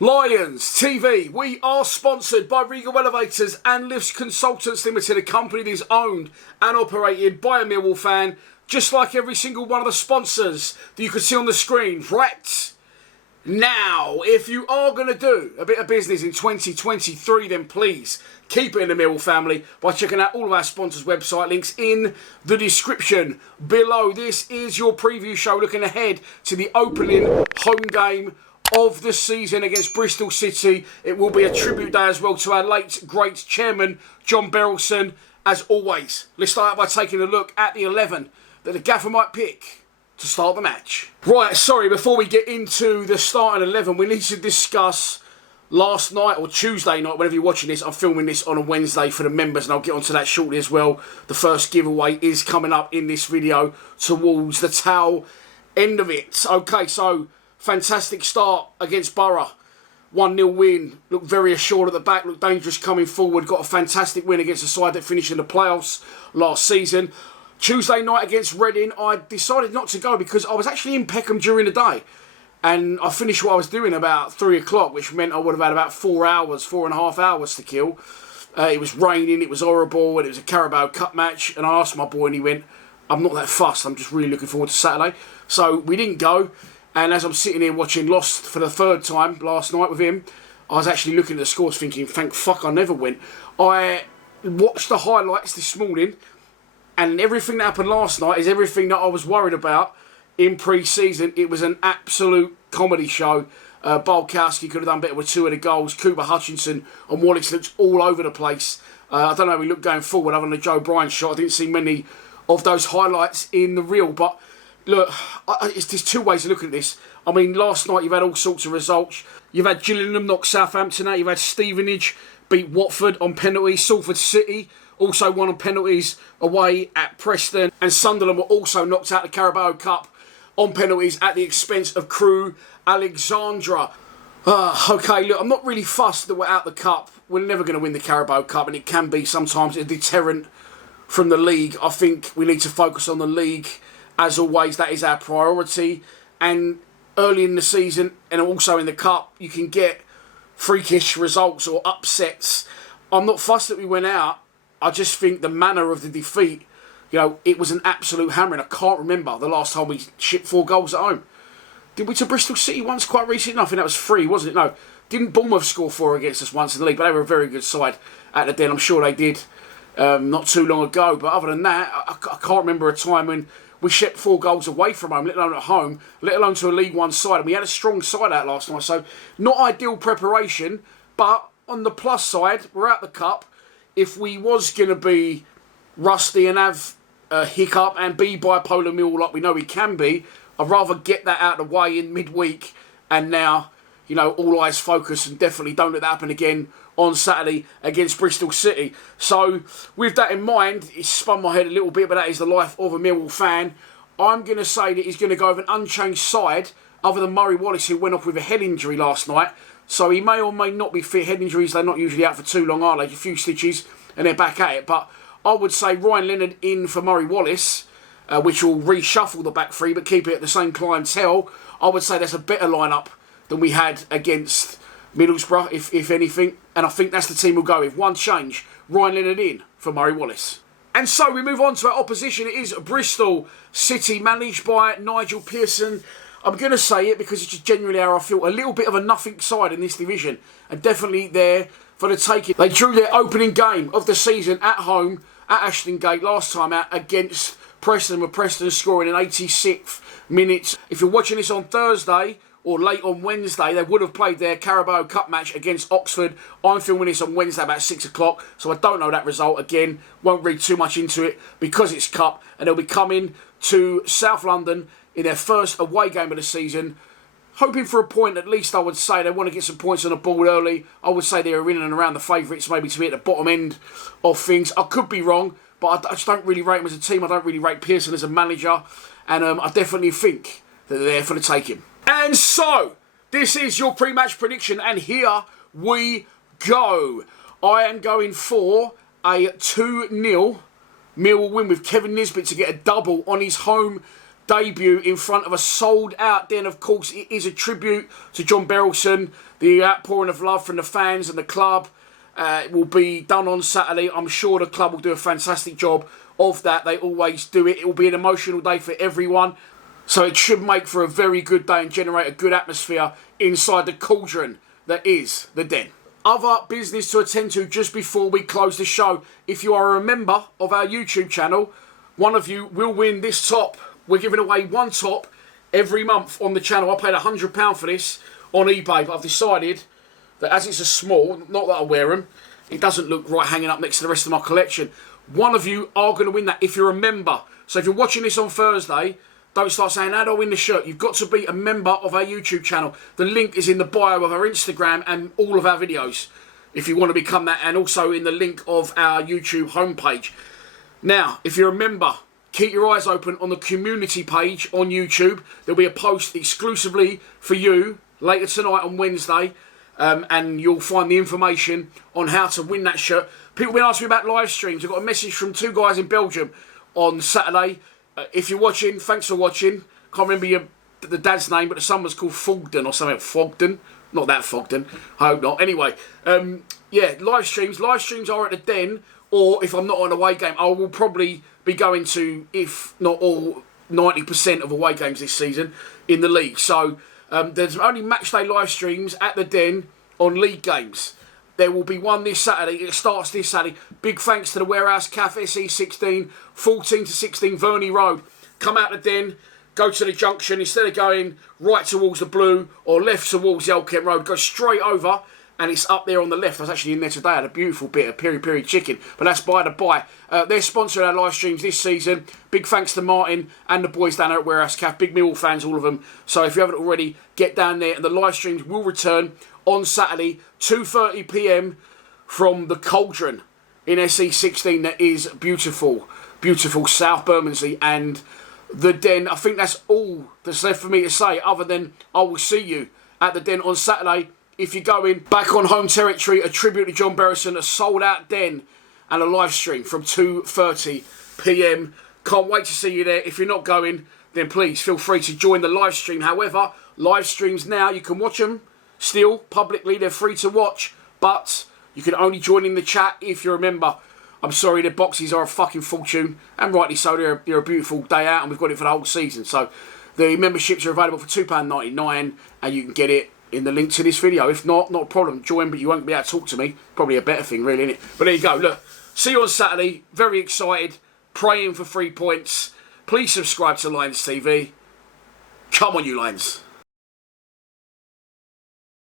Lions TV, we are sponsored by Regal Elevators and Lifts Consultants Limited, a company that is owned and operated by a Millwall fan, just like every single one of the sponsors that you can see on the screen right now. If you are going to do a bit of business in 2023, then please keep it in the Millwall family by checking out all of our sponsors' website links in the description below. This is your preview show looking ahead to the opening home game of the season against Bristol City. It will be a tribute day as well to our late great chairman John Berylson. As always, let's start out by taking a look at the 11 that the gaffer might pick to start the match. Right, sorry, before we get into the starting 11, we need to discuss last night or Tuesday night, whenever you're watching this. I'm filming this on a Wednesday for the members, and I'll get onto that shortly as well. The first giveaway is coming up in this video towards the tail end of it. Okay, so fantastic start against Borough. 1-0 win. Looked very assured at the back. Looked dangerous coming forward. Got a fantastic win against the side that finished in the playoffs last season. Tuesday night against Reading, I decided not to go because I was actually in Peckham during the day. And I finished what I was doing about 3 o'clock, which meant I would have had about 4.5 hours to kill. It was raining, it was horrible, and it was a Carabao Cup match. And I asked my boy, and he went, I'm not that fussed, I'm just really looking forward to Saturday. So we didn't go. And as I'm sitting here watching Lost for the third time last night with him, I was actually looking at the scores thinking, thank fuck I never went. I watched the highlights this morning, and everything that happened last night is everything that I was worried about in pre-season. It was an absolute comedy show. Bulkowski could have done better with 2 of the goals. Cooper Hutchinson and Wallace looked all over the place. I don't know how we looked going forward other than the Joe Bryan shot. I didn't see many of those highlights in the reel, but look, there's two ways of looking at this. I mean, last night you've had all sorts of results. You've had Gillingham knock Southampton out. You've had Stevenage beat Watford on penalties. Salford City also won on penalties away at Preston. And Sunderland were also knocked out of the Carabao Cup on penalties at the expense of Crewe Alexandra. Okay, look, I'm not really fussed that we're out the Cup. We're never going to win the Carabao Cup, and it can be sometimes a deterrent from the league. I think we need to focus on the league. As always, that is our priority. And early in the season, and also in the Cup, you can get freakish results or upsets. I'm not fussed that we went out. I just think the manner of the defeat, it was an absolute hammering. I can't remember the last time we shipped 4 goals at home. Did we to Bristol City once quite recently? I think that was 3, wasn't it? No. Didn't Bournemouth score 4 against us once in the league? But they were a very good side at the Den. I'm sure they did not too long ago. But other than that, I can't remember a time when we shipped 4 goals away from home, let alone at home, let alone to a League One side. And we had a strong side out last night. So not ideal preparation. But on the plus side, we're out the Cup. If we was going to be rusty and have a hiccup and be bipolar Millwall like we know we can be, I'd rather get that out of the way in midweek, and now, all eyes focus, and definitely don't let that happen again on Saturday against Bristol City. So with that in mind, it spun my head a little bit, but that is the life of a Millwall fan. I'm going to say that he's going to go with an unchanged side other than Murray Wallace, who went off with a head injury last night. So he may or may not be fit. Head injuries, they're not usually out for too long, are they? A few stitches and they're back at it. But I would say Ryan Leonard in for Murray Wallace, which will reshuffle the back three but keep it at the same clientele. I would say that's a better lineup than we had against Middlesbrough, if anything. And I think that's the team we'll go with. One change, Ryan Leonard in for Murray Wallace. And so we move on to our opposition. It is Bristol City, managed by Nigel Pearson. I'm going to say it because it's just genuinely how I feel. A little bit of a nothing side in this division, and definitely there for the taking. They drew their opening game of the season at home at Ashton Gate last time out against Preston, with Preston scoring in 86th minute. If you're watching this on Thursday or late on Wednesday, they would have played their Carabao Cup match against Oxford. I'm filming this on Wednesday about 6 o'clock, so I don't know that result. Again, won't read too much into it because it's Cup, and they'll be coming to South London in their first away game of the season, hoping for a point at least. I would say they want to get some points on the board early. I would say they're in and around the favourites, maybe to be at the bottom end of things. I could be wrong, but I just don't really rate them as a team. I don't really rate Pearson as a manager, and I definitely think that they're there for the taking. And so, this is your pre-match prediction, and here we go. I am going for a 2-0 Millwall win with Kevin Nisbet to get a double on his home debut in front of a sold-out den. Of course, it is a tribute to John Berylson. The outpouring of love from the fans and the club will be done on Saturday. I'm sure the club will do a fantastic job of that. They always do it. It will be an emotional day for everyone. So it should make for a very good day and generate a good atmosphere inside the cauldron that is the Den. Other business to attend to just before we close the show. If you are a member of our YouTube channel, one of you will win this top. We're giving away one top every month on the channel. I paid £100 for this on eBay, but I've decided that as it's a small, not that I wear them, it doesn't look right hanging up next to the rest of my collection. One of you are going to win that if you're a member. So if you're watching this on Thursday, don't start saying, how do I win the shirt? You've got to be a member of our YouTube channel. The link is in the bio of our Instagram and all of our videos if you want to become that, and also in the link of our YouTube homepage. Now, if you're a member, keep your eyes open on the community page on YouTube. There'll be a post exclusively for you later tonight on Wednesday, and you'll find the information on how to win that shirt. People have been asking me about live streams. I've got a message from 2 guys in Belgium on Saturday. If you're watching, thanks for watching. Can't remember the dad's name, but the son was called Fogden or something. Fogden. Not that Fogden. I hope not. Anyway, yeah, live streams. Live streams are at the Den, or if I'm not on an away game, I will probably be going to, if not all, 90% of away games this season in the league. So there's only matchday live streams at the Den on league games. There will be one this Saturday. It starts this Saturday. Big thanks to the Warehouse Cafe SE16, 14 to 16 Verney Road. Come out the Den, go to the junction. Instead of going right towards the Blue or left towards the Old Kent Road, go straight over, and it's up there on the left. I was actually in there today. I had a beautiful bit of peri-peri chicken, but that's by the by. They're sponsoring our live streams this season. Big thanks to Martin and the boys down there at Warehouse Cafe. Big Millwall fans, all of them. So if you haven't already, get down there, and the live streams will return on Saturday, 2:30 p.m. from the Cauldron in SE16. That is beautiful, beautiful South Bermondsey and the Den. I think that's all that's left for me to say, other than I will see you at the Den on Saturday. If you're going back on home territory, a tribute to John Berylson, a sold-out Den, and a live stream from 2:30 p.m. Can't wait to see you there. If you're not going, then please feel free to join the live stream. However, live streams now, you can watch them still publicly. They're free to watch, but you can only join in the chat if you're a member. I'm sorry, the boxes are a fucking fortune, and rightly so. They're a beautiful day out, and we've got it for the whole season. So the memberships are available for £2.99, and you can get it in the link to this video. If not a problem. Join, but you won't be able to talk to me. Probably a better thing, really, isn't it? But there you go. Look, see you on Saturday. Very excited. Praying for 3 points. Please subscribe to Lions TV. Come on, you Lions.